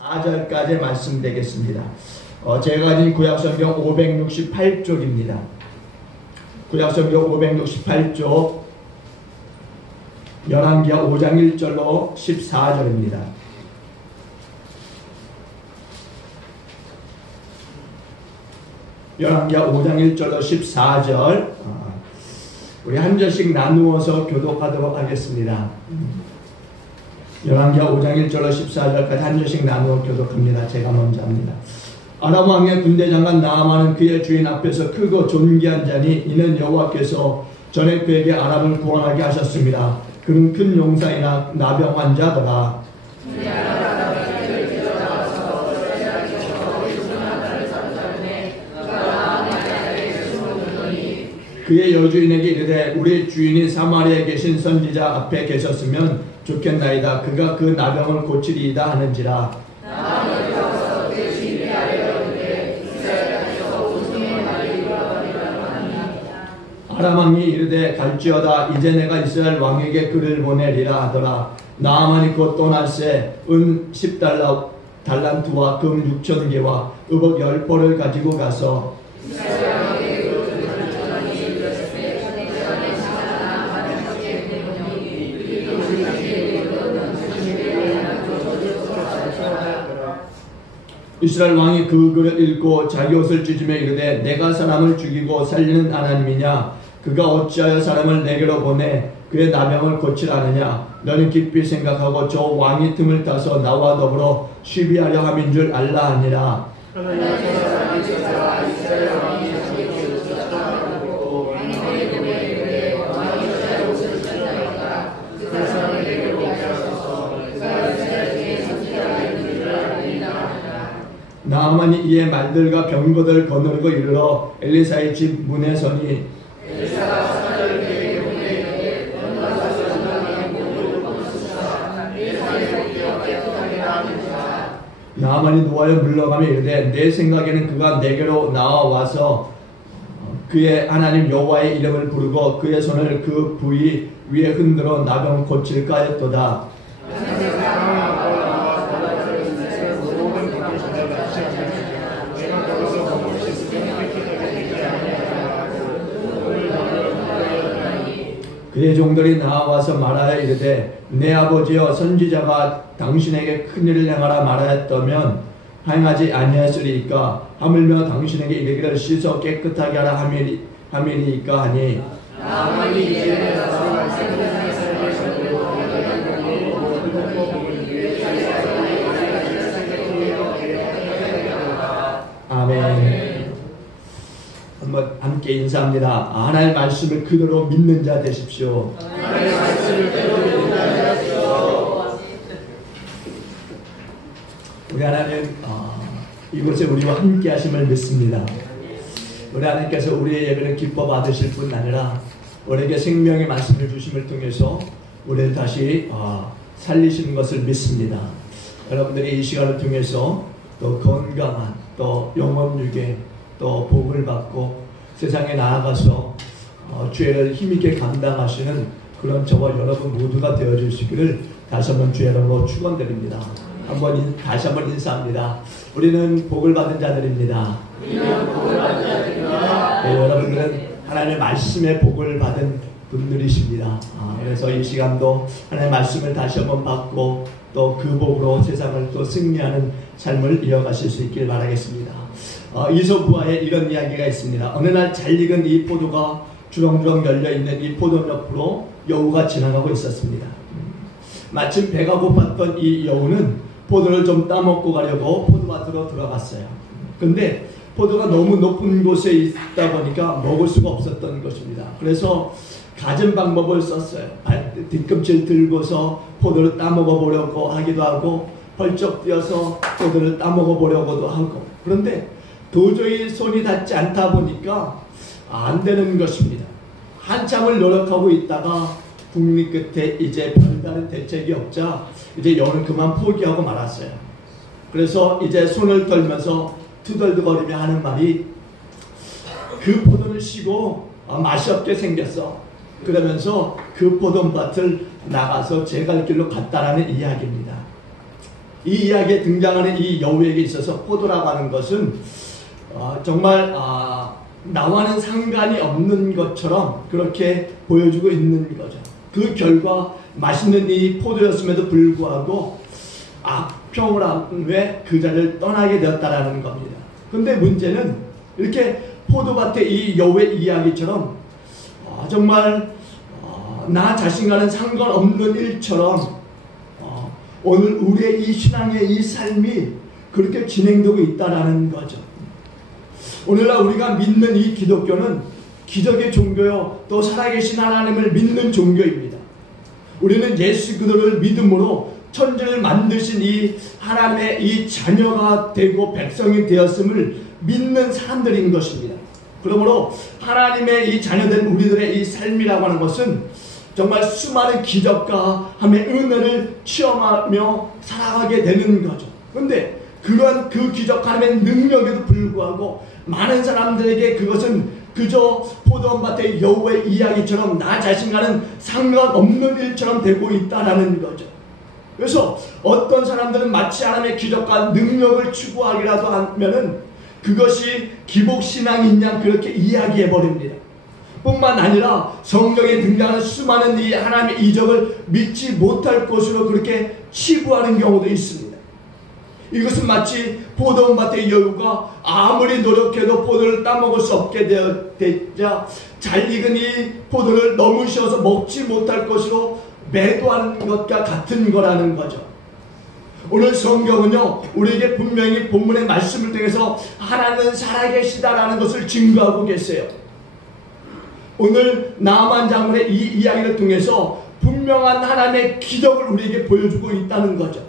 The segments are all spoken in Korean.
4절까지 말씀되겠습니다. 제가 가진 구약성경 568쪽입니다. 구약성경 568쪽 열왕기하 5장 1절로 14절입니다. 열왕기하 5장 1절로 14절 우리 한 절씩 나누어서 교독하도록 하겠습니다. 열왕기하 5장 1절로 14절까지 한 절씩 나누어 교독합니다. 제가 먼저 합니다. 아람 왕의 군대장관 나아만은 그의 주인 앞에서 크고 존귀한 자니 이는 여호와께서 전에 그에게 아람을 구원하게 하셨습니다. 그는 큰 용사이나 나병 환자더라. 그의 여주인에게 이르되 우리 주인이 사마리아에 계신 선지자 앞에 계셨으면 좋겠나이다. 그가 그 나병을 고치리이다 하는지라. 아람 왕이 이르되 갈지어다. 이제 내가 이스라엘 왕에게 그를 보내리라 하더라. 나아만이 곧 떠날새 은 10달란트와 금 6,000개와 의복 10벌을 가지고 가서 이스라엘 왕이 그 글을 읽고 자기 옷을 찢으며 이르되 내가 사람을 죽이고 살리는 하나님이냐? 그가 어찌하여 사람을 내게로 보내 그의 나병을 고치라느냐? 너는 깊이 생각하고 저 왕이 틈을 타서 나와 더불어 시비하려 함인 줄 알라 하니라. 나아만이 이에 말들과 병거들 거느리고 이르러 엘리사의 집 문에 서니 나아만이 노하여 물러가며 이르되 내 생각에는 그가 내게로 나와와서 그의 하나님 여호와의 이름을 부르고 그의 손을 그 부위 위에 흔들어 나병을 고칠까 하였도다. 그의 종들이 나와서 말하여 이르되 내 아버지여 선지자가 당신에게 큰일을 행하라 말하였다면 행하지 아니하였으리이까? 하물며 당신에게 이르기를 씻어 깨끗하게 하라 함이리이까 하니 아멘. 한번 함께 인사합니다. 하나님의 말씀을 그대로 믿는 자 되십시오. 하나님의 말씀을 그대로 믿는 자 되십시오. 우리 하나님 이곳에 우리와 함께 하심을 믿습니다. 우리 하나님께서 우리의 예배를 기뻐 받으실 뿐 아니라 우리에게 생명의 말씀을 주심을 통해서 우리를 다시 살리시는 것을 믿습니다. 여러분들이 이 시간을 통해서 또 건강한 또 영혼유계 또 복을 받고 세상에 나아가서 죄를 힘있게 감당하시는 그런 저와 여러분 모두가 되어주시기를 다시 한번 주의 이름으로 축원드립니다. 다시 한번 인사합니다. 우리는 복을 받은 자들입니다. 네, 여러분들은 하나님의 말씀의 복을 받은 분들이십니다. 그래서 이 시간도 하나님의 말씀을 다시 한번 받고 또 그 복으로 세상을 또 승리하는 삶을 이어가실 수 있길 바라겠습니다. 이소부화에 이런 이야기가 있습니다. 어느 날 잘 익은 이 포도가 주렁주렁 열려있는 이 포도 옆으로 여우가 지나가고 있었습니다. 마침 배가 고팠던 이 여우는 포도를 좀 따먹고 가려고 포도밭으로 들어갔어요. 근데 포도가 너무 높은 곳에 있다 보니까 먹을 수가 없었던 것입니다. 그래서 갖은 방법을 썼어요. 뒤꿈치를 들고서 포도를 따먹어 보려고 하기도 하고 펄쩍 뛰어서 포도를 따먹어 보려고도 하고, 그런데 도저히 손이 닿지 않다 보니까 안 되는 것입니다. 한참을 노력하고 있다가 국리 끝에 이제 별다른 대책이 없자 이제 여우는 그만 포기하고 말았어요. 그래서 이제 손을 떨면서 투덜거리며 하는 말이 그 포도는 시고 맛이 없게 생겼어. 그러면서 그 포도밭을 나가서 제 갈 길로 갔다라는 이야기입니다. 이 이야기에 등장하는 이 여우에게 있어서 포도라고 하는 것은 정말 나와는 상관이 없는 것처럼 그렇게 보여주고 있는 거죠. 그 결과 맛있는 이 포도였음에도 불구하고 악평을 한 후에 그 자리를 떠나게 되었다라는 겁니다. 그런데 문제는 이렇게 포도밭의 이 여우의 이야기처럼 정말 나 자신과는 상관없는 일처럼 오늘 우리의 이 신앙의 이 삶이 그렇게 진행되고 있다라는 거죠. 오늘날 우리가 믿는 이 기독교는 기적의 종교요, 또 살아계신 하나님을 믿는 종교입니다. 우리는 예수 그리스도를 믿음으로 천지를 만드신 이 하나님의 이 자녀가 되고 백성이 되었음을 믿는 사람들인 것입니다. 그러므로 하나님의 이 자녀된 우리들의 이 삶이라고 하는 것은 정말 수많은 기적과 함의 은혜를 체험하며 살아가게 되는 거죠. 그런데 그러한 그 기적 하나님의 능력에도 불구하고 많은 사람들에게 그것은 그저 포도원밭의 여우의 이야기처럼 나 자신과는 상관없는 일처럼 되고 있다라는 거죠. 그래서 어떤 사람들은 마치 하나님의 기적과 능력을 추구하기라도 하면은 그것이 기복신앙인 양 그렇게 이야기해버립니다. 뿐만 아니라 성경에 등장하는 수많은 이 하나님의 이적을 믿지 못할 것으로 그렇게 치부하는 경우도 있습니다. 이것은 마치 포도원밭의 여우가 아무리 노력해도 포도를 따먹을 수 없게 되자 잘 익은 이 포도를 너무 쉬어서 먹지 못할 것으로 매도하는 것과 같은 거라는 거죠. 오늘 성경은요 우리에게 분명히 본문의 말씀을 통해서 하나님은 살아계시다라는 것을 증거하고 계세요. 오늘 나만 장군의 이 이야기를 통해서 분명한 하나님의 기적을 우리에게 보여주고 있다는 거죠.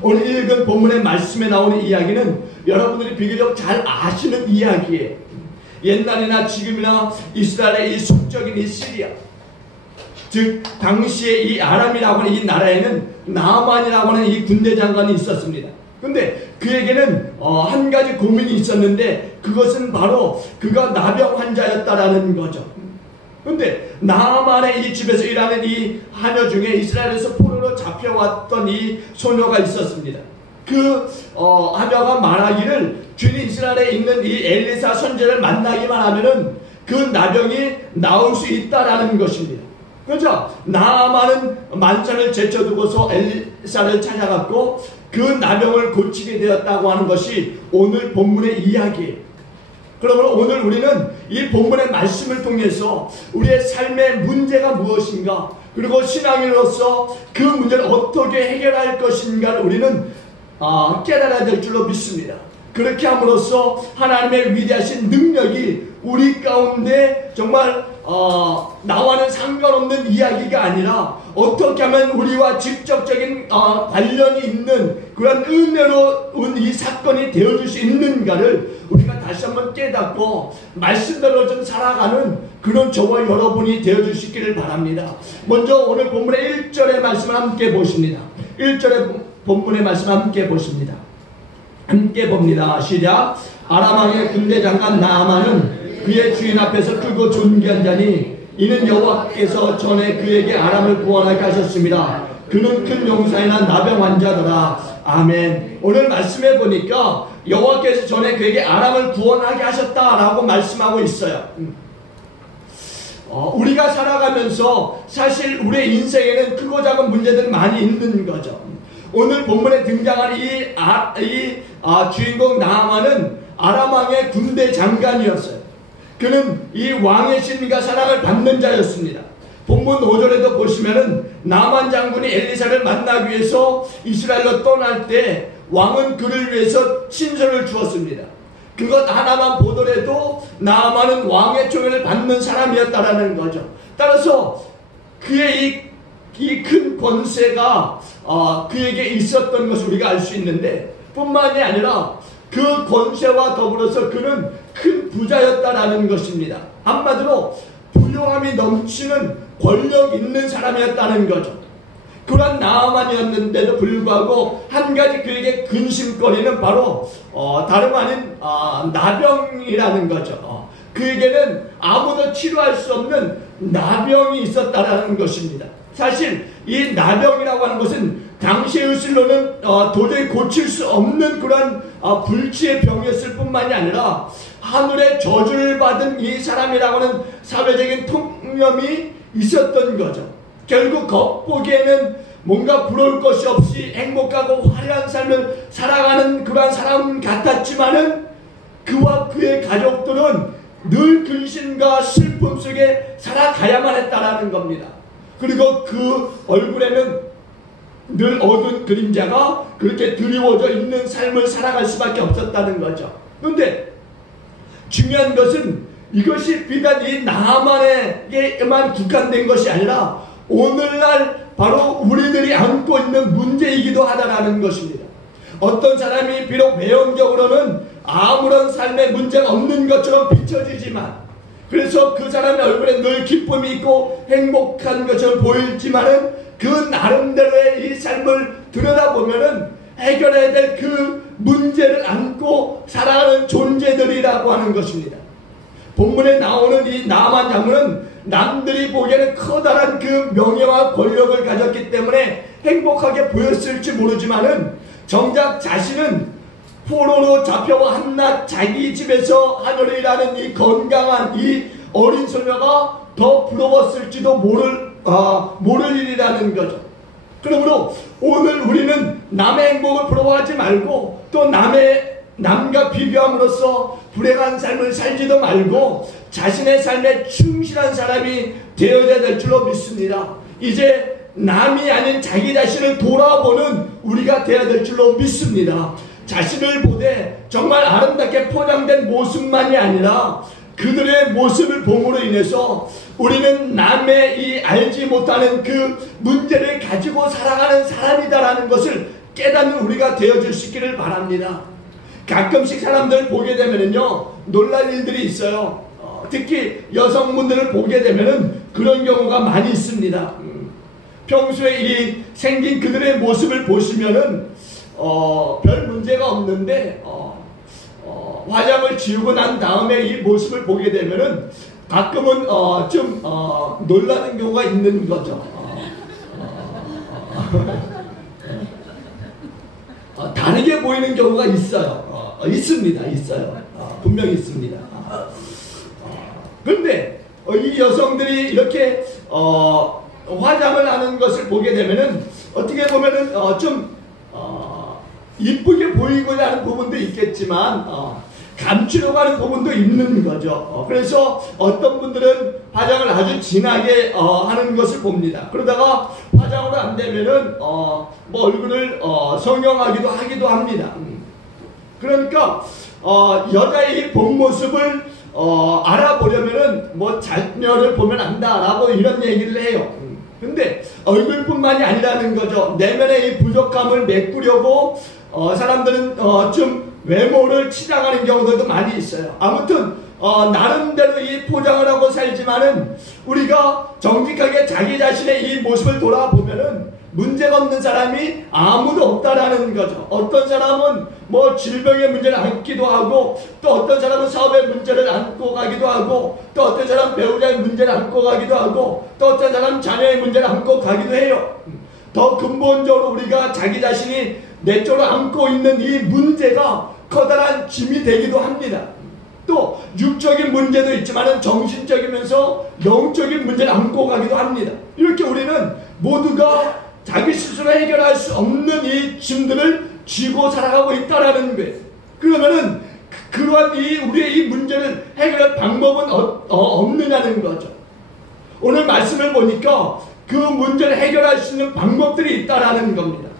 오늘 읽은 본문의 말씀에 나오는 이야기는 여러분들이 비교적 잘 아시는 이야기예요. 옛날이나 지금이나 이스라엘의 이 숙적인 이 시리아, 즉 당시에 이 아람이라고 하는 이 나라에는 나만이라고 하는 이 군대 장관이 있었습니다. 근데 그에게는 한 가지 고민이 있었는데 그것은 바로 그가 나병 환자였다라는 거죠. 근데 나만의 이 집에서 일하는 이 하녀 중에 이스라엘에서 포로로 잡혀왔던 이 소녀가 있었습니다. 그 하녀가 말하기를 주님 이스라엘에 있는 이 엘리사 선지자를 만나기만 하면은 그 나병이 나올 수 있다라는 것입니다. 그렇죠? 나만은 만찬을 제쳐두고서 엘리사를 찾아갔고 그 나병을 고치게 되었다고 하는 것이 오늘 본문의 이야기예요. 그러므로 오늘 우리는 이 본문의 말씀을 통해서 우리의 삶의 문제가 무엇인가, 그리고 신앙인으로서 그 문제를 어떻게 해결할 것인가를 우리는 깨달아야 될 줄로 믿습니다. 그렇게 함으로써 하나님의 위대하신 능력이 우리 가운데 정말 나와는 상관없는 이야기가 아니라 어떻게 하면 우리와 직접적인 관련이 있는 그런 은혜로운 이 사건이 되어줄 수 있는가를 우리가 다시 한번 깨닫고 말씀대로 좀 살아가는 그런 저와 여러분이 되어줄 수 있기를 바랍니다. 먼저 오늘 본문의 1절의 말씀을 함께 보십니다. 1절의 본문의 말씀 함께 보십니다. 함께 봅니다. 시작. 아람 왕의 군대 장관 나아만은 그의 주인 앞에서 크고 존귀한 자니 이는 여호와께서 전에 그에게 아람을 구원하게 하셨습니다. 그는 큰 용사이나 나병 환자더라. 아멘. 오늘 말씀해 보니까 여호와께서 전에 그에게 아람을 구원하게 하셨다라고 말씀하고 있어요. 우리가 살아가면서 사실 우리의 인생에는 크고 작은 문제들이 많이 있는 거죠. 오늘 본문에 등장한 이 주인공 나아만은 아람 왕의 군대 장관이었어요. 그는 이 왕의 신과 사랑을 받는 자였습니다. 본문 5절에도 보시면은 나만 장군이 엘리사를 만나기 위해서 이스라엘로 떠날 때 왕은 그를 위해서 친서를 주었습니다. 그것 하나만 보더라도 나만은 왕의 총애를 받는 사람이었다라는 거죠. 따라서 그의 이 큰 권세가 그에게 있었던 것을 우리가 알 수 있는데 뿐만이 아니라 그 권세와 더불어서 그는 큰 부자였다라는 것입니다. 한마디로 부유함이 넘치는 권력 있는 사람이었다는 거죠. 그러한 나아만이었는데도 불구하고 한 가지 그에게 근심거리는 바로 다름 아닌 나병이라는 거죠. 그에게는 아무도 치료할 수 없는 나병이 있었다라는 것입니다. 사실 이 나병이라고 하는 것은 당시의 의술로는 도저히 고칠 수 없는 그런 불치의 병이었을 뿐만이 아니라 하늘의 저주를 받은 이 사람이라고는 사회적인 통념이 있었던 거죠. 결국 겉보기에는 뭔가 부러울 것이 없이 행복하고 화려한 삶을 살아가는 그러한 사람 같았지만은 그와 그의 가족들은 늘 근심과 슬픔 속에 살아가야만 했다라는 겁니다. 그리고 그 얼굴에는 늘 어두운 그림자가 그렇게 드리워져 있는 삶을 살아갈 수밖에 없었다는 거죠. 그런데 중요한 것은 이것이 비단 이 나만에게만 국한된 것이 아니라 오늘날 바로 우리들이 안고 있는 문제이기도 하다라는 것입니다. 어떤 사람이 비록 외형적으로는 아무런 삶에 문제가 없는 것처럼 비춰지지만, 그래서 그 사람의 얼굴에 늘 기쁨이 있고 행복한 것처럼 보이지만은 그 나름대로의 이 삶을 들여다보면은 해결해야 될 그 문제를 안고 살아가는 존재들이라고 하는 것입니다. 본문에 나오는 이 나만 장군은 남들이 보기에는 커다란 그 명예와 권력을 가졌기 때문에 행복하게 보였을지 모르지만은 정작 자신은 포로로 잡혀와 한낱 자기 집에서 하늘을 일하는 이 건강한 이 어린 소녀가 더 부러웠을지도 모를 일이라는 거죠. 그러므로 오늘 우리는 남의 행복을 부러워하지 말고 또 남과 비교함으로써 불행한 삶을 살지도 말고 자신의 삶에 충실한 사람이 되어야 될 줄로 믿습니다. 이제 남이 아닌 자기 자신을 돌아보는 우리가 되어야 될 줄로 믿습니다. 자신을 보되 정말 아름답게 포장된 모습만이 아니라 그들의 모습을 봄으로 인해서 우리는 남의 이 알지 못하는 그 문제를 가지고 살아가는 사람이다라는 것을 깨닫는 우리가 되어줄 수 있기를 바랍니다. 가끔씩 사람들을 보게 되면은요, 놀랄 일들이 있어요. 특히 여성분들을 보게 되면은 그런 경우가 많이 있습니다. 평소에 이 생긴 그들의 모습을 보시면은 별 문제가 없는데 화장을 지우고 난 다음에 이 모습을 보게 되면은 가끔은 좀 놀라는 경우가 있는 거죠. 다르게 보이는 경우가 있어요. 있어요. 분명히 있습니다. 그런데 이 여성들이 이렇게 화장을 하는 것을 보게 되면은 어떻게 보면은 좀 이쁘게 보이고자 하는 부분도 있겠지만 감추려고 하는 부분도 있는 거죠. 그래서 어떤 분들은 화장을 아주 진하게 하는 것을 봅니다. 그러다가 화장으로 안 되면은 뭐 얼굴을 성형하기도 합니다. 그러니까 여자의 본 모습을 알아보려면은 뭐 자녀를 보면 안다라고 이런 얘기를 해요. 근데 얼굴뿐만이 아니라는 거죠. 내면의 이 부족함을 메꾸려고 사람들은 좀 외모를 치장하는 경우들도 많이 있어요. 아무튼 나름대로 이 포장을 하고 살지만은 우리가 정직하게 자기 자신의 이 모습을 돌아보면은 문제가 없는 사람이 아무도 없다라는 거죠. 어떤 사람은 뭐 질병의 문제를 안기도 하고, 또 어떤 사람은 사업의 문제를 안고 가기도 하고, 또 어떤 사람은 배우자의 문제를 안고 가기도 하고, 또 어떤 사람은 자녀의 문제를 안고 가기도 해요. 더 근본적으로 우리가 자기 자신이 내적으로 안고 있는 이 문제가 커다란 짐이 되기도 합니다. 또 육적인 문제도 있지만 정신적이면서 영적인 문제를 안고 가기도 합니다. 이렇게 우리는 모두가 자기 스스로 해결할 수 없는 이 짐들을 쥐고 살아가고 있다라는 거예요. 그러면은 그러한 우리의 이 문제를 해결할 방법은 없느냐는 거죠. 오늘 말씀을 보니까 그 문제를 해결할 수 있는 방법들이 있다라는 겁니다.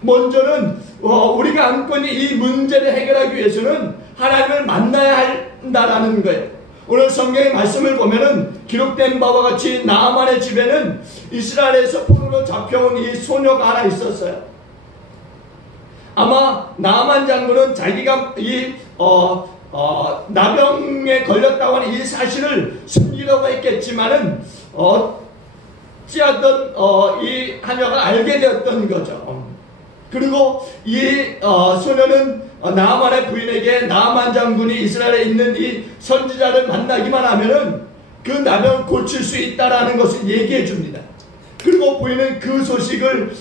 먼저는 우리가 안고 있는 이 문제를 해결하기 위해서는 하나님을 만나야 한다라는 거예요. 오늘 성경의 말씀을 보면은 기록된 바와 같이 나아만의 집에는 이스라엘에서 포로로 잡혀온 이 소녀가 하나 있었어요. 아마 나아만 장군은 자기가 이 나병에 걸렸다고 하는 이 사실을 숨기려고 했겠지만은 어찌하든 이 하녀가 알게 되었던 거죠. 그리고 이 소녀는 나아만의 부인에게 나아만 장군이 이스라엘에 있는 이 선지자를 만나기만 하면은 그 나병을 고칠 수 있다라는 것을 얘기해 줍니다. 그리고 보이는 그 소식을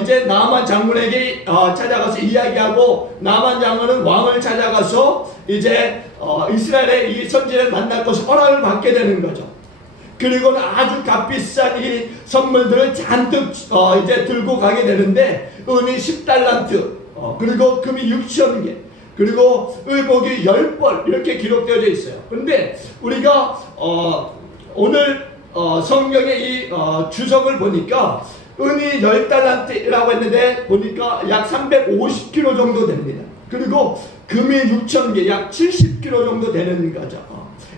이제 나만 장군에게 찾아가서 이야기하고, 나만 장군은 왕을 찾아가서 이제 이스라엘의 이 선지자를 만날 것을 허락을 받게 되는 거죠. 그리고는 아주 값비싼 이 선물들을 잔뜩 이제 들고 가게 되는데, 은이 10달란트, 그리고 금이 6,000개, 그리고 의복이 10벌 이렇게 기록되어져 있어요. 그런데 우리가 오늘 성경의 이 주석을 보니까 은이 10달란트라고 했는데 보니까 약 350kg 정도 됩니다. 그리고 금이 6,000개, 약 70kg 정도 되는 거죠.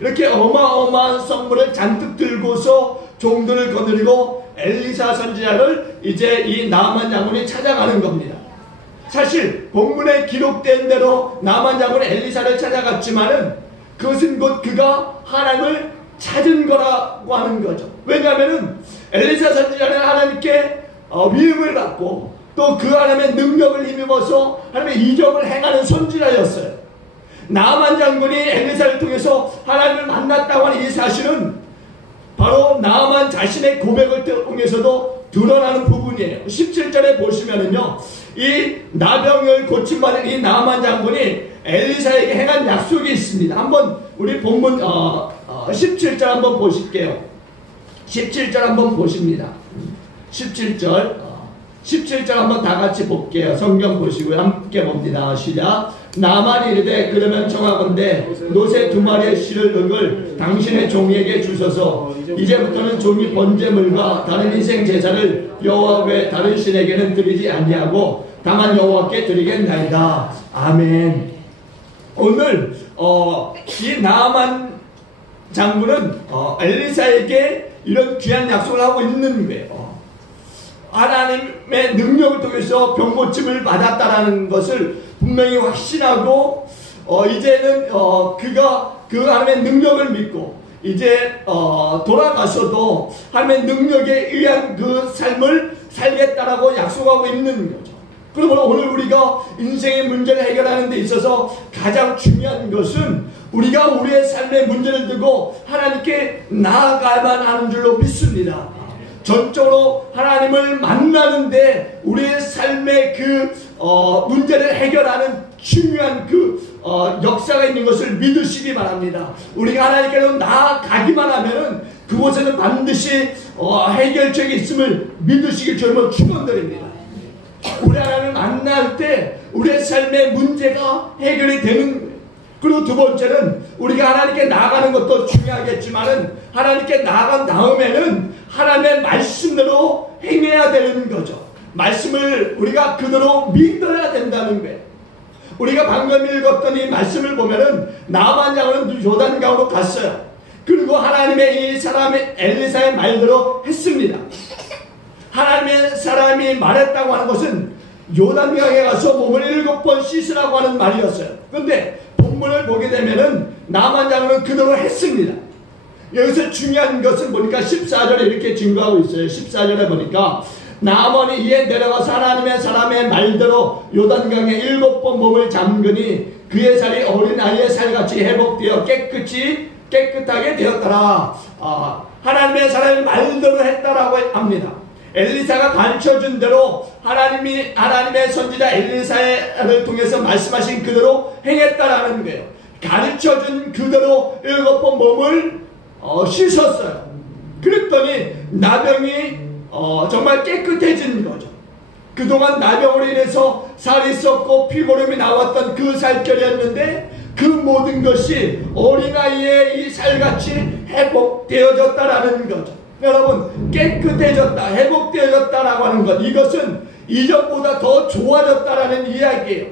이렇게 어마어마한 선물을 잔뜩 들고서 종들을 거느리고 엘리사 선지자를 이제 이 나만 장군이 찾아가는 겁니다. 사실 본문에 기록된 대로 나만 장군은 엘리사를 찾아갔지만은 그것은 곧 그가 하나님을 찾은 거라고 하는 거죠. 왜냐하면은 엘리사 선지자는 하나님께 위임을 받고 또 그 하나님의 능력을 힘입어서 하나님의 이적을 행하는 선지자였어요. 나만 장군이 엘리사를 통해서 하나님을 만났다고 하는 이 사실은 바로 나만 자신의 고백을 통해서도 드러나는 부분이에요. 17절에 보시면은요, 이 나병을 고침받은 이 나만 장군이 엘리사에게 행한 약속이 있습니다. 한번 우리 본문 17절 한번 보실게요. 17절 한번 보십니다. 17절 한번 다 같이 볼게요. 성경 보시고요. 함께 봅니다. 시작. 나만이 이르되 그러면 청하건대 노새 2마리의 실을 당신의 종에게 주소서. 이제부터는 종이 번제물과 다른 인생 제사를 여호와 외 다른 신에게는 드리지 아니하고 다만 여호와께 드리겠나이다. 아멘. 오늘 이 나만 장군은 엘리사에게 이런 귀한 약속을 하고 있는 거예요. 하나님의 능력을 통해서 병고침을 받았다라는 것을 분명히 확신하고 이제는 그가 그 하나님의 능력을 믿고 이제 돌아가서도 하나님의 능력에 의한 그 삶을 살겠다라고 약속하고 있는 거죠. 그러므로 오늘 우리가 인생의 문제를 해결하는 데 있어서 가장 중요한 것은 우리가 우리의 삶의 문제를 두고 하나님께 나아가야만 하는 줄로 믿습니다. 전적으로 하나님을 만나는데 우리의 삶의 그 문제를 해결하는 중요한 그 역사가 있는 것을 믿으시기 바랍니다. 우리가 하나님께로 나아가기만 하면은 그곳에는 반드시 해결책이 있음을 믿으시길 주님으로 축원드립니다. 우리 하나님을 만날 때 우리의 삶의 문제가 해결이 되는 거예요. 그리고 두 번째는 우리가 하나님께 나아가는 것도 중요하겠지만은 하나님께 나아간 다음에는 하나님의 말씀대로 행해야 되는 거죠. 말씀을 우리가 그대로 믿어야 된다는 거예요. 우리가 방금 읽었던 이 말씀을 보면은 나만 장군은 요단강으로 갔어요. 그리고 하나님의 이 사람의 엘리사의 말대로 했습니다. 하나님의 사람이 말했다고 하는 것은 요단강에 가서 몸을 7번 씻으라고 하는 말이었어요. 그런데 본문을 보게 되면은 나만 장군은 그대로 했습니다. 여기서 중요한 것은 보니까 14절에 이렇게 증거하고 있어요. 14절에 보니까 나만이 이에 내려가서 하나님의 사람의 말대로 요단강에 7번 몸을 잠그니 그의 살이 어린아이의 살같이 회복되어 깨끗하게 되었더라. 하나님의 사람의 말대로 했다라고 합니다. 엘리사가 가르쳐준 대로 하나님의 선지자 엘리사를 통해서 말씀하신 그대로 행했다라는 거예요. 가르쳐준 그대로 7번 몸을 씻었어요. 그랬더니 나병이 정말 깨끗해진 거죠. 그동안 나병으로 인해서 살이 썩고 피고름이 나왔던 그 살결이었는데 그 모든 것이 어린아이의 이 살같이 회복되어졌다라는 거죠. 여러분, 깨끗해졌다, 회복되어졌다라고 하는 것, 이것은 이전보다 더 좋아졌다라는 이야기예요.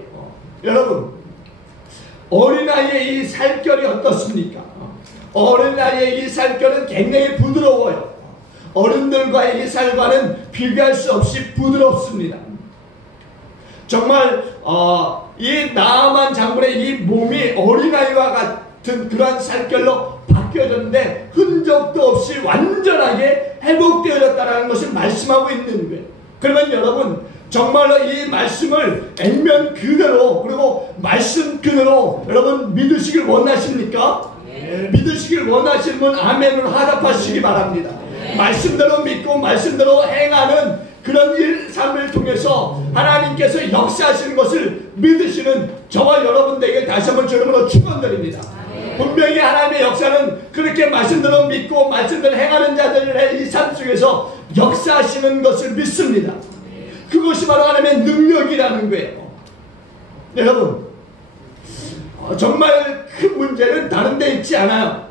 여러분, 어린아이의 이 살결이 어떻습니까? 어린아이의 이 살결은 굉장히 부드러워요. 어른들과의 이 살과는 비교할 수 없이 부드럽습니다. 정말 이 나아만 장군의 이 몸이 어린아이와 같은 그러한 살결로 바뀌어졌는데 흔적도 없이 완전하게 회복되어졌다는 것을 말씀하고 있는 거예요. 그러면 여러분, 정말로 이 말씀을 액면 그대로, 그리고 말씀 그대로 여러분 믿으시길 원하십니까? 네. 믿으시길 원하시는 분 아멘으로 화답하시기 바랍니다. 말씀대로 믿고 말씀대로 행하는 그런 삶을 통해서 하나님께서 역사하시는 것을 믿으시는 저와 여러분들에게 다시 한번 주름으로 축원드립니다. 분명히 하나님의 역사는 그렇게 말씀대로 믿고 말씀대로 행하는 자들의 이 삶 속에서 역사하시는 것을 믿습니다. 그것이 바로 하나님의 능력이라는 거예요. 여러분, 정말 큰 문제는 다른 데 있지 않아요.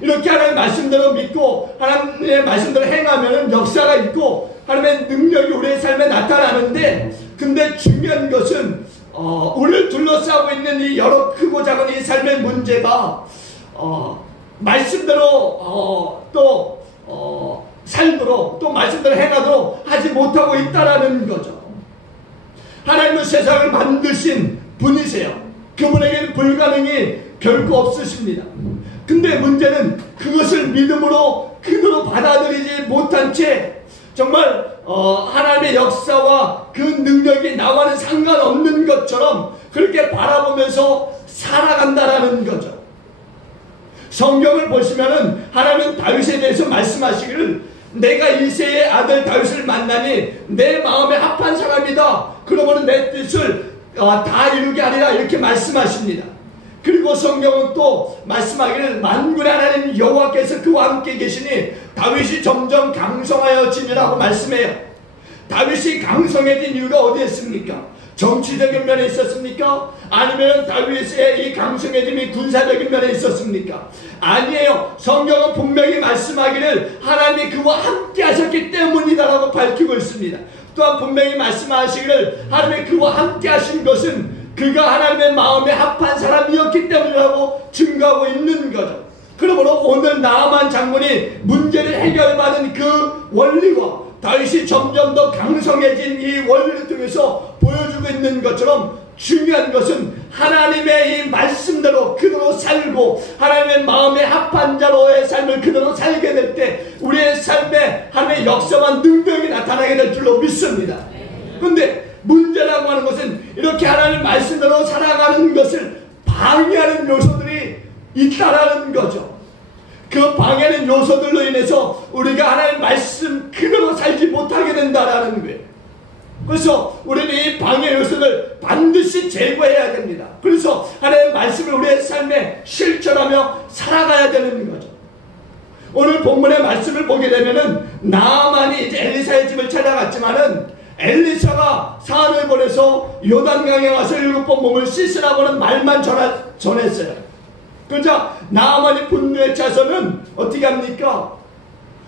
이렇게 하나님의 말씀대로 믿고 하나님의 말씀대로 행하면 역사가 있고 하나님의 능력이 우리의 삶에 나타나는데, 근데 중요한 것은 우리를 둘러싸고 있는 이 여러 크고 작은 이 삶의 문제가 말씀대로 살도록 또 말씀대로 행하도록 하지 못하고 있다라는 거죠. 하나님은 세상을 만드신 분이세요. 그분에게는 불가능이 결코 없으십니다. 근데 문제는 그것을 믿음으로 그대로 받아들이지 못한 채 정말 하나님의 역사와 그 능력이 나와는 상관없는 것처럼 그렇게 바라보면서 살아간다라는 거죠. 성경을 보시면은 하나님은 다윗에 대해서 말씀하시기를 내가 이새의 아들 다윗을 만나니 내 마음에 합한 사람이다. 그러면 내 뜻을 다 이루게 하리라 이렇게 말씀하십니다. 그리고 성경은 또 말씀하기를 만군의 하나님 여호와께서 그와 함께 계시니 다윗이 점점 강성하여지니라고 말씀해요. 다윗이 강성해진 이유가 어디에 있습니까? 정치적인 면에 있었습니까? 아니면 다윗의 이 강성해짐이 군사적인 면에 있었습니까? 아니에요. 성경은 분명히 말씀하기를 하나님이 그와 함께 하셨기 때문이다라고 밝히고 있습니다. 또한 분명히 말씀하시기를 하나님이 그와 함께 하신 것은 그가 하나님의 마음에 합한 사람이었기 때문이라고 증거하고 있는 거죠. 그러므로 오늘 나아만 장군이 문제를 해결받은 그 원리와 다윗이 점점 더 강성해진 이 원리를 통해서 보여주고 있는 것처럼 중요한 것은 하나님의 이 말씀대로 그대로 살고 하나님의 마음에 합한 자로의 삶을 그대로 살게 될 때 우리의 삶에 하나님의 역사와 능력이 나타나게 될 줄로 믿습니다. 그런데 문제라고 하는 것은 이렇게 하나님의 말씀대로 살아가는 것을 방해하는 요소들이 있다라는 거죠. 그 방해하는 요소들로 인해서 우리가 하나님의 말씀 그대로 살지 못하게 된다라는 거예요. 그래서 우리는 이 방해 요소를 반드시 제거해야 됩니다. 그래서 하나님의 말씀을 우리의 삶에 실천하며 살아가야 되는 거죠. 오늘 본문의 말씀을 보게 되면은 나아만이 이제 엘리사의 집을 찾아갔지만은 엘리사가 사람을 보내서 요단강에 와서 7번 몸을 씻으라고는 말만 전했어요. 그러자 나아만이 분노에 차서는 어떻게 합니까?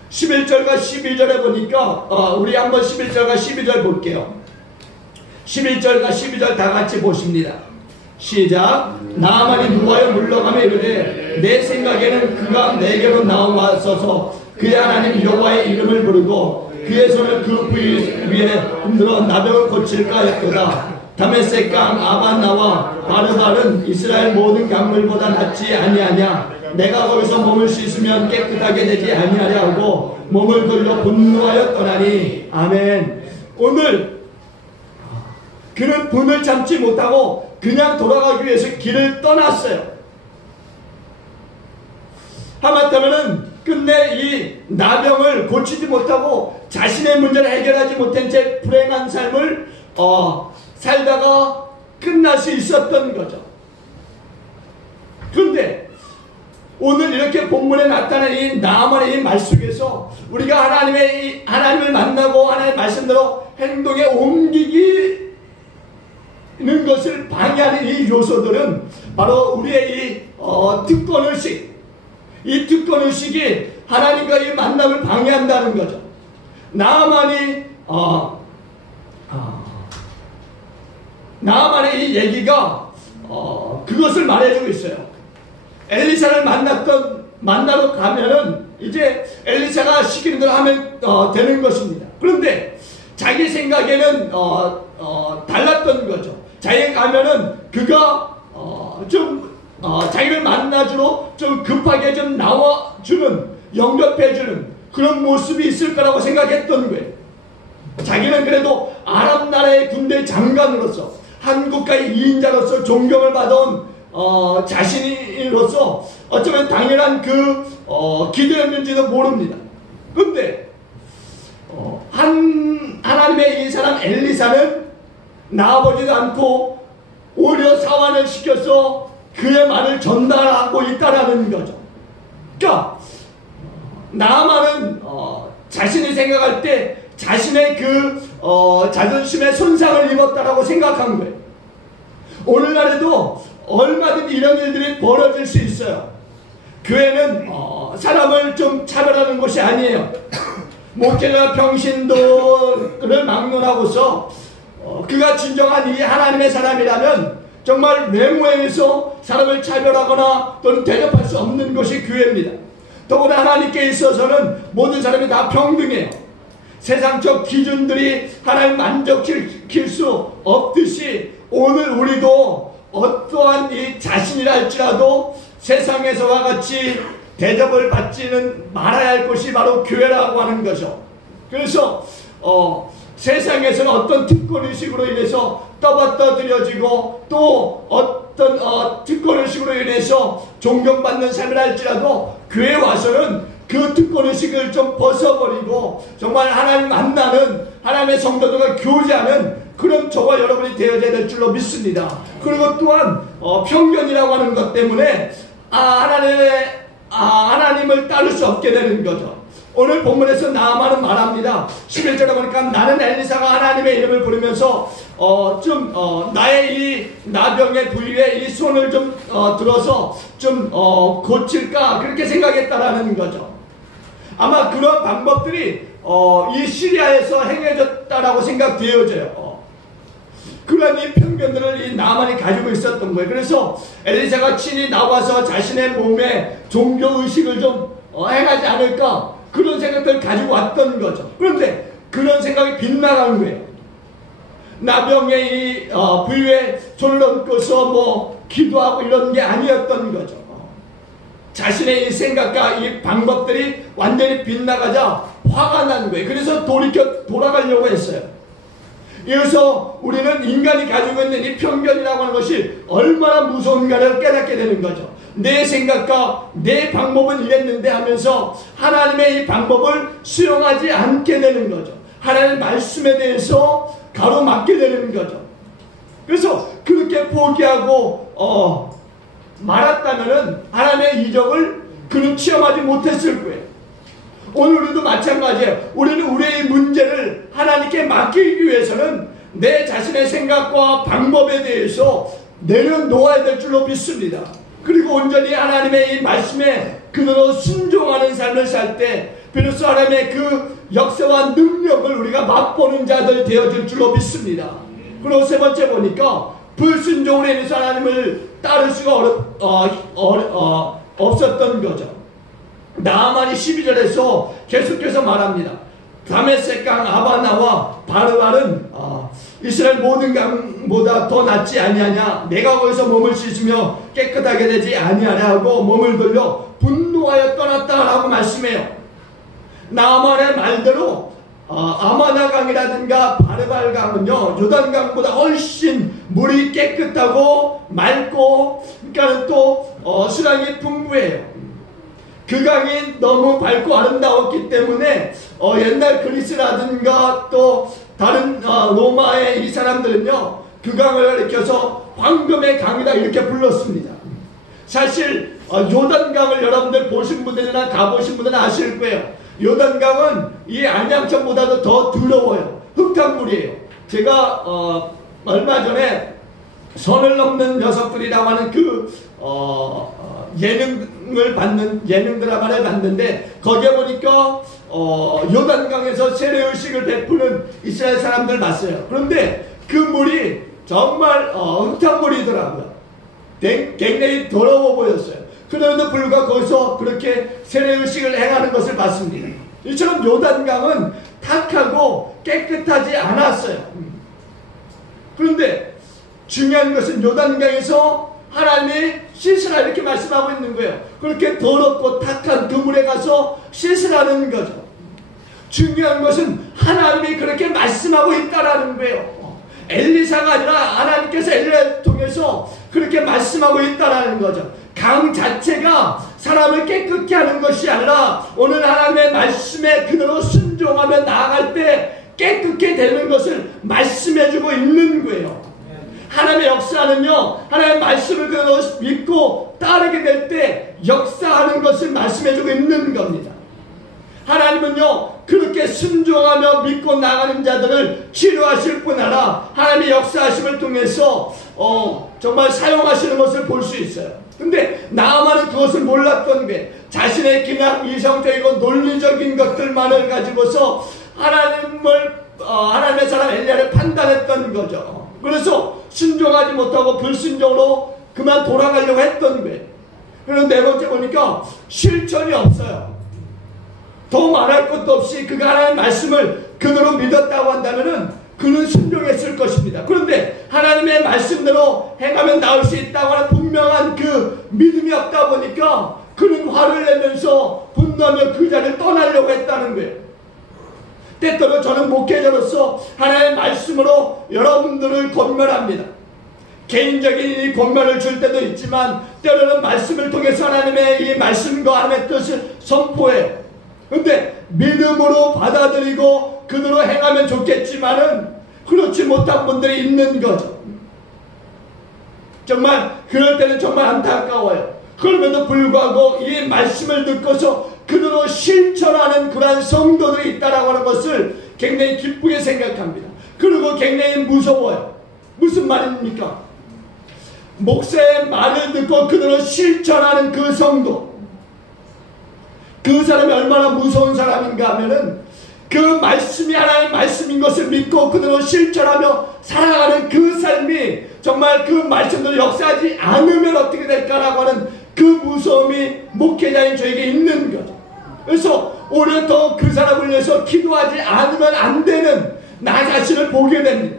11절과 12절에 보니까 우리 한번 11절과 12절 볼게요. 11절과 12절 다 같이 보십니다. 시작. 나아만이 누워여 물러가며 이르되 내 생각에는 그가 내게로 나와서서 그의 하나님 여호와의 이름을 부르고 그의 손을 그 부위 위에 흔들어 나병을 고칠까 하였도다. 다메섹 강 아반나와 바르발은 이스라엘 모든 강물보다 낫지 아니하냐. 내가 거기서 몸을 씻으면 깨끗하게 되지 아니하려 하고 몸을 돌려 분노하여 떠나니. 아멘. 오늘 그는 분을 참지 못하고 그냥 돌아가기 위해서 길을 떠났어요. 하마터면은 끝내 이 나병을 고치지 못하고 자신의 문제를 해결하지 못한 채 불행한 삶을 살다가 끝날 수 있었던 거죠. 그런데 오늘 이렇게 본문에 나타난 이 나아만의 이 말 속에서 우리가 하나님을 만나고 하나님의 말씀대로 행동에 옮기는 것을 방해하는 이 요소들은 바로 우리의 이 특권의식, 이 특권의식이 하나님과 이 만남을 방해한다는 거죠. 나아만의 이 얘기가 그것을 말해주고 있어요. 엘리사를 만나러 가면은 이제 엘리사가 시키는 대로 하면 되는 것입니다. 그런데 자기 생각에는 달랐던 거죠. 자기가 가면은 그가 자기를 만나주러 좀 급하게 좀 나와주는, 영접해주는 그런 모습이 있을 거라고 생각했던 거예요. 자기는 그래도 아람 나라의 군대 장관으로서 한국과의 2인자로서 존경을 받아온 자신으로서 어쩌면 당연한 그 기도였는지도 모릅니다. 그런데 하나님의 이 사람 엘리사는 나아보지도 않고 오히려 사환을 시켜서 그의 말을 전달하고 있다라는 거죠. 그러니까 나아만은 자신이 생각할 때 자신의 자존심에 손상을 입었다라고 생각한 거예요. 오늘날에도 얼마든지 이런 일들이 벌어질 수 있어요. 교회는 사람을 좀 차별하는 곳이 아니에요. 목회자 평신도를 막론하고서 그가 진정한 이 하나님의 사람이라면 정말 외모에 의해서 사람을 차별하거나 또는 대접할 수 없는 것이 교회입니다. 더구나 하나님께 있어서는 모든 사람이 다 평등해요. 세상적 기준들이 하나님 만족시킬 수 없듯이 오늘 우리도 어떠한 이 자신이라 할지라도 세상에서와 같이 대접을 받지는 말아야 할 것이 바로 교회라고 하는 거죠. 그래서 세상에서는 어떤 특권의식으로 인해서 떠받들여지고 또 어떤 특권의식으로 인해서 존경받는 삶을 할지라도 교회에 와서는 그 특권의식을 좀 벗어버리고 정말 하나님 만나는 하나님의 성도들과 교제하는 그런 저와 여러분이 되어야 될 줄로 믿습니다. 그리고 또한 편견이라고 하는 것 때문에 하나님을 따를 수 없게 되는 거죠. 오늘 본문에서 나아만은 말합니다. 11절에 보니까 나는 엘리사가 하나님의 이름을 부르면서 나의 이 나병의 부위에 이 손을 좀 들어서 좀 고칠까 그렇게 생각했다라는 거죠. 아마 그런 방법들이 이 시리아에서 행해졌다라고 생각되어져요. 그런 이 편견들을 이 나만이 가지고 있었던 거예요. 그래서 엘리사가 친히 나와서 자신의 몸에 종교의식을 좀 행하지 않을까 그런 생각들을 가지고 왔던 거죠. 그런데 그런 생각이 빗나간 거예요. 나병의 이 부위에 손을 얹고서 기도하고 이런 게 아니었던 거죠. 자신의 이 생각과 이 방법들이 완전히 빗나가자 화가 난 거예요. 그래서 돌아가려고 했어요. 이어서 우리는 인간이 가지고 있는 이 편견이라고 하는 것이 얼마나 무서운가를 깨닫게 되는 거죠. 내 생각과 내 방법은 이랬는데 하면서 하나님의 이 방법을 수용하지 않게 되는 거죠. 하나님의 말씀에 대해서 가로막게 되는 거죠. 그래서 그렇게 포기하고 말았다면 하나님의 이적을 그는 체험하지 못했을 거예요. 오늘 우리도 마찬가지예요. 우리는 우리의 문제를 하나님께 맡기기 위해서는 내 자신의 생각과 방법에 대해서 내려놓아야 될 줄로 믿습니다. 그리고 온전히 하나님의 이 말씀에 그대로 순종하는 삶을 살 때 비로소 하나님의 그 역사와 능력을 우리가 맛보는 자들 되어질 줄로 믿습니다. 그리고 세 번째 보니까 불순종으로 인해서 하나님을 따를 수가 없었던 거죠. 나아만이 12절에서 계속해서 말합니다. 다메섹 강 아바나와 바르발은 이스라엘 모든 강보다 더 낫지 아니하냐. 내가 거기서 몸을 씻으며 깨끗하게 되지 아니하냐 하고 몸을 돌려 분노하여 떠났다라고 말씀해요. 나아만의 말대로 아마나 강이라든가 바르발 강은요 요단강보다 훨씬 물이 깨끗하고 맑고 그러니까 또 수량이 풍부해요. 그 강이 너무 밝고 아름다웠기 때문에 옛날 그리스라든가 또 다른 로마의 이 사람들은요 그 강을 일으켜서 황금의 강이다 이렇게 불렀습니다. 사실 요단강을 여러분들 보신 분들이나 가보신 분들은 아실 거예요. 요단강은 이 안양천보다도 더 더러워요. 흙탕물이에요. 제가 얼마 전에 선을 넘는 녀석들이라고 하는 예능 드라마를 봤는데 거기에 보니까 요단강에서 세례의식을 베푸는 이스라엘 사람들 봤어요. 그런데 그 물이 정말 흙탕물이더라고요. 굉장히 더러워 보였어요. 그런데도 불구하고 거기서 그렇게 세례의식을 행하는 것을 봤습니다. 이처럼 요단강은 탁하고 깨끗하지 않았어요. 그런데 중요한 것은 요단강에서 하나님이 씻으라 이렇게 말씀하고 있는 거예요. 그렇게 더럽고 탁한 그 물에 가서 씻으라는 거죠. 중요한 것은 하나님이 그렇게 말씀하고 있다라는 거예요. 엘리사가 아니라 하나님께서 엘리야를 통해서 그렇게 말씀하고 있다라는 거죠. 강 자체가 사람을 깨끗게 하는 것이 아니라 오늘 하나님의 말씀에 그대로 순종하며 나아갈 때 깨끗게 되는 것을 말씀해주고 있는 거예요. 하나님의 역사는요, 하나님의 말씀을 그대로 믿고 따르게 될 때 역사하는 것을 말씀해주고 있는 겁니다. 하나님은요, 그렇게 순종하며 믿고 나가는 자들을 치료하실 뿐 아니라 하나님의 역사하심을 통해서 정말 사용하시는 것을 볼 수 있어요. 근데 나아만은 그것을 몰랐던 게 자신의 그냥 이성적이고 논리적인 것들만을 가지고서 하나님의 사람 엘리야를 판단했던 거죠. 그래서 순종하지 못하고 불순종으로 그만 돌아가려고 했던 거예요. 그리고 네 번째 보니까 실천이 없어요. 더 말할 것도 없이 그가 하나님의 말씀을 그대로 믿었다고 한다면은 그는 순종했을 것입니다. 그런데 하나님의 말씀대로 행하면 나올 수 있다고 하는 분명한 그 믿음이 없다 보니까 그는 화를 내면서 분노하며 그 자리를 떠나려고 했다는 거예요. 때때로 저는 목회자로서 하나님의 말씀으로 여러분들을 권면합니다. 개인적인 이 권면을 줄 때도 있지만 때로는 말씀을 통해서 하나님의 이 말씀과 하나님의 뜻을 선포해요. 근데 믿음으로 받아들이고 그대로 행하면 좋겠지만은 그렇지 못한 분들이 있는 거죠. 정말 그럴 때는 정말 안타까워요. 그럼에도 불구하고 이 말씀을 듣고서 그대로 실천하는 그러한 성도들이 있다라고 하는 것을 굉장히 기쁘게 생각합니다. 그리고 굉장히 무서워요. 무슨 말입니까? 목사의 말을 듣고 그대로 실천하는 그 성도, 그 사람이 얼마나 무서운 사람인가 하면은 그 말씀이 하나님의 말씀인 것을 믿고 그대로 실천하며 살아가는 그 삶이 정말 그 말씀대로 역사하지 않으면 어떻게 될까라고 하는 그 무서움이 목회자인 저에게 있는 거죠. 그래서 오히려 더 그 사람을 위해서 기도하지 않으면 안 되는 나 자신을 보게 됩니다.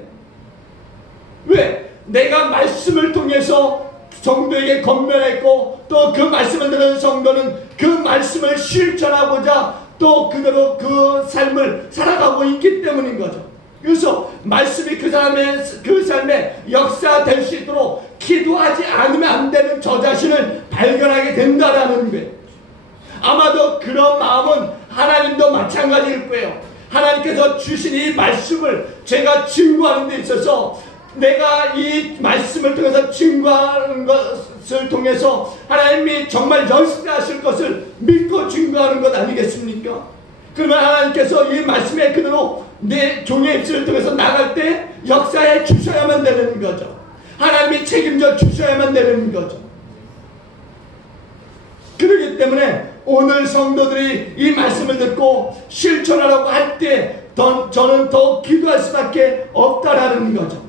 왜? 내가 말씀을 통해서 성도에게 권면했고 또 그 말씀을 들은 성도는 그 말씀을 실천하고자 또 그대로 그 삶을 살아가고 있기 때문인 거죠. 그래서 말씀이 그 삶에 역사될 수 있도록 기도하지 않으면 안 되는 저 자신을 발견하게 된다라는 거예요. 아마도 그런 마음은 하나님도 마찬가지일 거예요. 하나님께서 주신 이 말씀을 제가 증거하는 데 있어서 내가 이 말씀을 통해서 증거하는 것을 통해서 하나님이 정말 역사하실 것을 믿고 증거하는 것 아니겠습니까? 그러면 하나님께서 이 말씀에 그대로 내 종의 입술을 통해서 나갈 때 역사해 주셔야만 되는 거죠. 하나님이 책임져 주셔야만 되는 거죠. 그렇기 때문에 오늘 성도들이 이 말씀을 듣고 실천하라고 할 때 저는 더 기도할 수밖에 없다라는 거죠.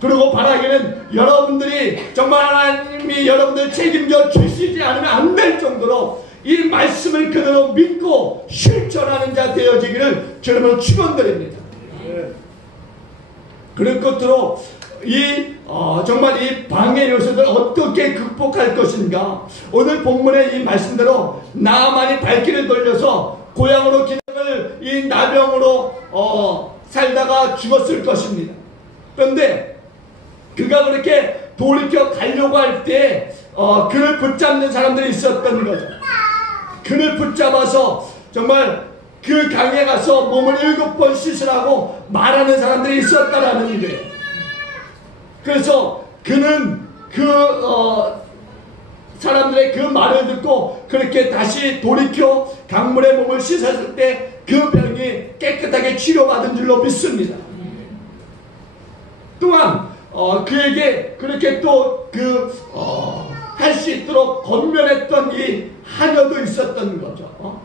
그리고 바라기는 여러분들이 정말 하나님이 여러분들 책임져 주시지 않으면 안 될 정도로 이 말씀을 그대로 믿고 실천하는 자 되어지기를 주님으로 축원드립니다. 그럴 것으로 정말 이 방해 요소들 어떻게 극복할 것인가. 오늘 본문의 이 말씀대로 나아만이 발길을 돌려서 고향으로 기름을 이 나병으로 살다가 죽었을 것입니다. 그런데 그가 그렇게 돌이켜 가려고 할 때 그를 붙잡는 사람들이 있었던 거죠. 그를 붙잡아서 정말 그 강에 가서 몸을 7번 씻으라고 말하는 사람들이 있었다라는 거예요. 그래서 그는 사람들의 그 말을 듣고 그렇게 다시 돌이켜 강물에 몸을 씻었을 때 그 병이 깨끗하게 치료받은 줄로 믿습니다. 또한 그에게 그렇게 또 할 수 있도록 권면했던 이 하녀도 있었던 거죠.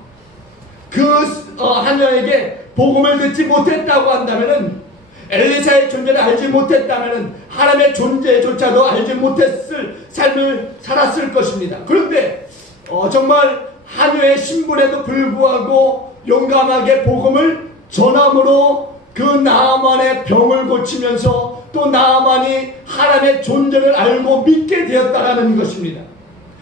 하녀에게 복음을 듣지 못했다고 한다면은, 엘리사의 존재를 알지 못했다면은 하나님의 존재조차도 알지 못했을 삶을 살았을 것입니다. 그런데 정말 하녀의 신분에도 불구하고 용감하게 복음을 전함으로 그 나아만의 병을 고치면서 또 나아만이 하나님의 존재를 알고 믿게 되었다라는 것입니다.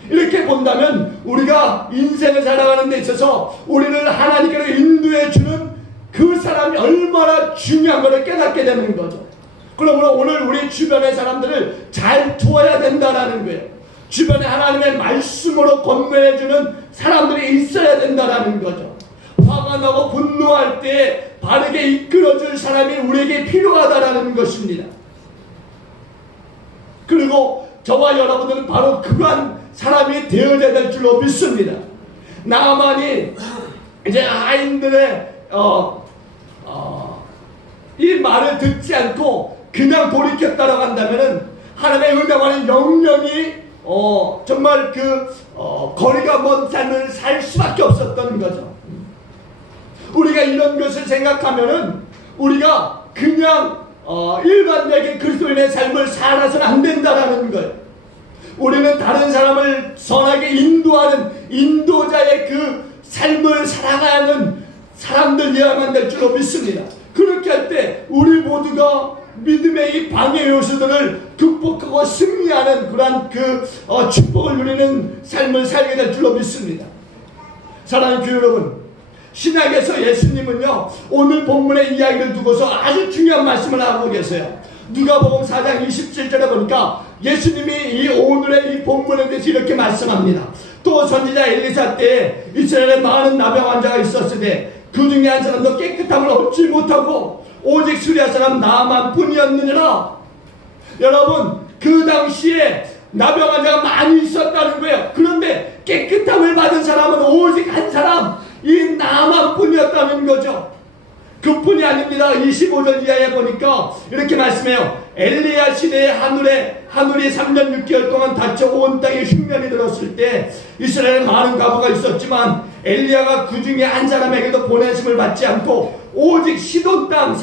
이렇게 본다면 우리가 인생을 살아가는 데 있어서 우리를 하나님께로 인도해 주는 그 사람이 얼마나 중요한 것을 깨닫게 되는 거죠. 그러므로 오늘 우리 주변의 사람들을 잘 두어야 된다라는 거예요. 주변에 하나님의 말씀으로 건면해주는 사람들이 있어야 된다는 거죠. 화가 나고 분노할 때 바르게 이끌어줄 사람이 우리에게 필요하다는 것입니다. 그리고 저와 여러분들은 바로 그러한 사람이 되어야 될 줄로 믿습니다. 나아만이 이제 하인들의 이 말을 듣지 않고 그냥 돌이켜 따라간다면은 하나님의 은혜와는 영영이 정말 거리가 먼 삶을 살 수밖에 없었던 거죠. 우리가 이런 것을 생각하면은 우리가 그냥 일반적인 그리스도인의 삶을 살아서는 안 된다라는 거예요. 우리는 다른 사람을 선하게 인도하는 인도자의 그 삶을 살아가는 사람들이어야만 될 줄로 믿습니다. 그렇게 할 때 우리 모두가 믿음의 이 방해 요소들을 극복하고 승리하는 그러한 축복을 누리는 삶을 살게 될 줄로 믿습니다. 사랑하는 교회 여러분, 신약에서 예수님은요 오늘 본문의 이야기를 두고서 아주 중요한 말씀을 하고 계세요. 누가복음 4장 27절에 보니까 예수님이 이 오늘의 이 본문에 대해서 이렇게 말씀합니다. 또 선지자 엘리사 때에 이스라엘에 많은 나병 환자가 있었을 때 그 중에 한 사람도 깨끗함을 얻지 못하고 오직 수리아 사람 나만 뿐이었느니라. 여러분, 그 당시에 나병 환자가 많이 있었다는 거예요. 그런데 깨끗함을 받은 사람은 오직 한 사람, 이 나만 뿐이었다는 거죠. 그뿐이 아닙니다. 25절 이하에 보니까 이렇게 말씀해요. 엘리야 시대에 하늘이 3년 6개월 동안 닫혀 온 땅에 흉년이 들었을 때 이스라엘에 많은 과부가 있었지만 엘리야가 그 중에 한 사람에게도 보내심을 받지 않고 오직 시돈 땅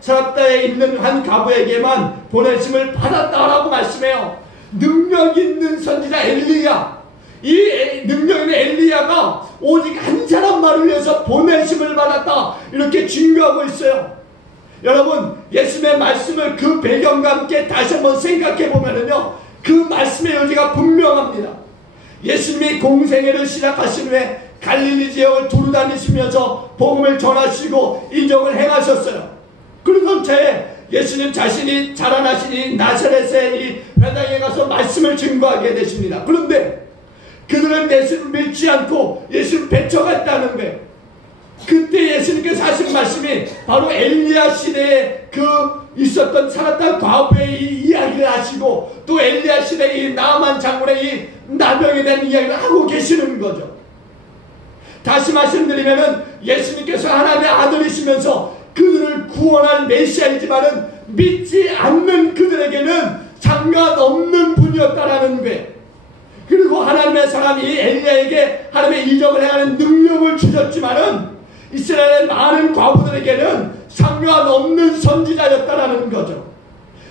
사랍다에 있는 한 과부에게만 보내심을 받았다라고 말씀해요. 능력 있는 선지자 엘리야, 이 능력 있는 엘리야가 오직 한 사람만을 위해서 보내심을 받았다, 이렇게 증거하고 있어요. 여러분, 예수님의 말씀을 그 배경과 함께 다시 한번 생각해 보면은요, 그 말씀의 요지가 분명합니다. 예수님이 공생애를 시작하신 후에 갈릴리 지역을 두루 다니시면서 복음을 전하시고 이적을 행하셨어요. 그러던 차에 예수님 자신이 자라나신 이 나사렛의 이 회당에 가서 말씀을 증거하게 되십니다. 그런데 그들은 예수님을 믿지 않고 예수님을 배척했다는 거예요. 그때 예수님께서 하신 말씀이 바로 엘리야 시대에 있었던 살았던 과부의 이 이야기를 하시고 또 엘리야 시대의 이 나만 장군의 이 나병에 대한 이야기를 하고 계시는 거죠. 다시 말씀드리면은 예수님께서 하나님의 아들이시면서 그들을 구원할 메시아이지만은 믿지 않는 그들에게는 상관없는 분이었다라는 거예요. 그리고 하나님의 사람이 엘리야에게 하나님의 이적을 행하는 능력을 주셨지만은 이스라엘의 많은 과부들에게는 상관없는 선지자였다라는 거죠.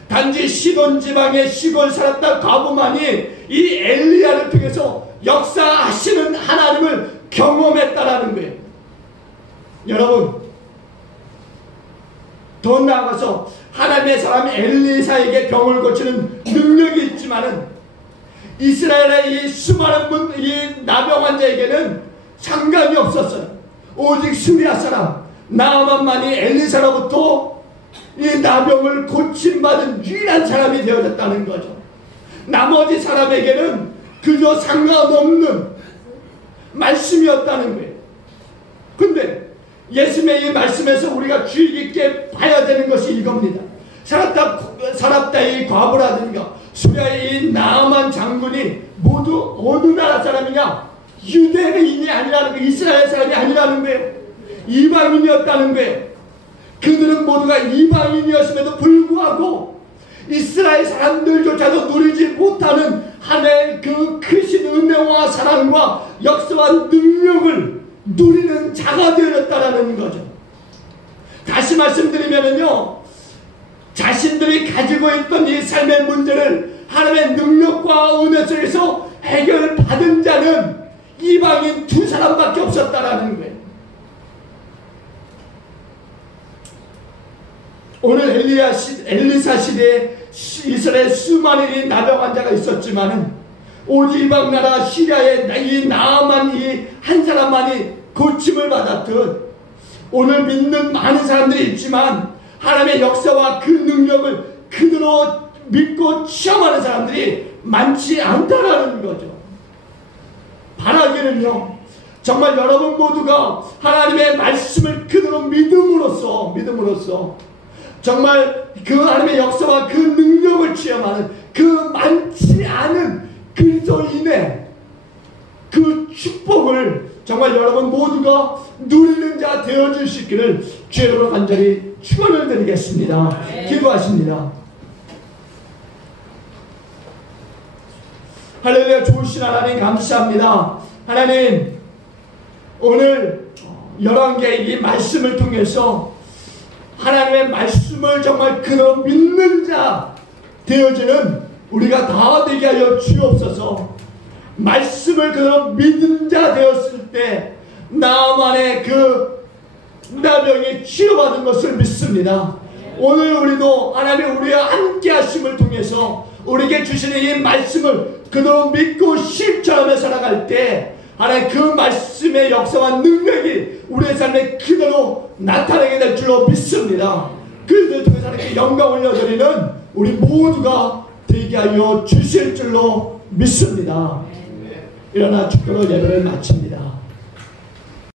단지 시돈 지방의 시골 살았던 과부만이 이 엘리야를 통해서 역사하시는 하나님을 경험했다라는 거예요. 여러분, 더 나아가서 하나님의 사람 엘리사에게 병을 고치는 능력이 있지만은 이스라엘의 이 수많은 이 나병 환자에게는 상관이 없었어요. 오직 수리아 사람 나아만만이 엘리사로부터 이 나병을 고침받은 유일한 사람이 되어졌다는 거죠. 나머지 사람에게는 그저 상관없는 말씀이었다는 거예요. 근데 예수님의 이 말씀에서 우리가 주의 깊게 봐야 되는 것이 이겁니다. 사랍다의 과부라든가 수리아의 이 나아만 장군이 모두 어느 나라 사람이냐? 유대인이 아니라는 거예요. 이스라엘 사람이 아니라는 거예요. 이방인이었다는 거예요. 그들은 모두가 이방인이었음에도 불구하고 이스라엘 사람들조차도 누리지 못하는 하나님의 그 크신 은혜와 사랑과 역사와 능력을 누리는 자가 되었다라는 거죠. 다시 말씀드리면은요, 자신들이 가지고 있던 이 삶의 문제를 하나님의 능력과 은혜 속에서 해결받은 자는 이방인 두 사람밖에 없었다라는 거예요. 오늘 엘리사 시대에 이스라엘 수많은 나병 환자가 있었지만은 오직 이방 나라 시리아의 이 나아만 이 한 사람만이 고침을 받았듯 오늘 믿는 많은 사람들이 있지만 하나님의 역사와 그 능력을 그대로 믿고 체험하는 사람들이 많지 않다라는 거죠. 바라기는요, 정말 여러분 모두가 하나님의 말씀을 그대로 믿음으로써 정말 그 하나님의 역사와 그 능력을 체험하는 그 많지 않은 그리스도인의 그 축복을 정말 여러분 모두가 누리는 자 되어주시기를 주님으로 간절히 축원을 드리겠습니다. 기도하십니다. 할렐루야. 좋으신 하나님 감사합니다. 하나님, 오늘 열왕기의 이 말씀을 통해서 하나님의 말씀을 정말 그대로 믿는 자 되어지는 우리가 다 되게 하여 주옵소서. 말씀을 그대로 믿는 자 되었을 때 나만의 그 나병이 치료받은 것을 믿습니다. 오늘 우리도 하나님의 우리와 함께 하심을 통해서 우리에게 주시는 이 말씀을 그대로 믿고 실천하며 살아갈 때 하나님 그 말씀의 역사와 능력이 우리의 삶에 그대로 나타나게 될 줄로 믿습니다. 그들을 통해서 하나님께 영광 올려드리는 우리 모두가 되게 하여 주실 줄로 믿습니다. 일어나 축도로 예배를 마칩니다.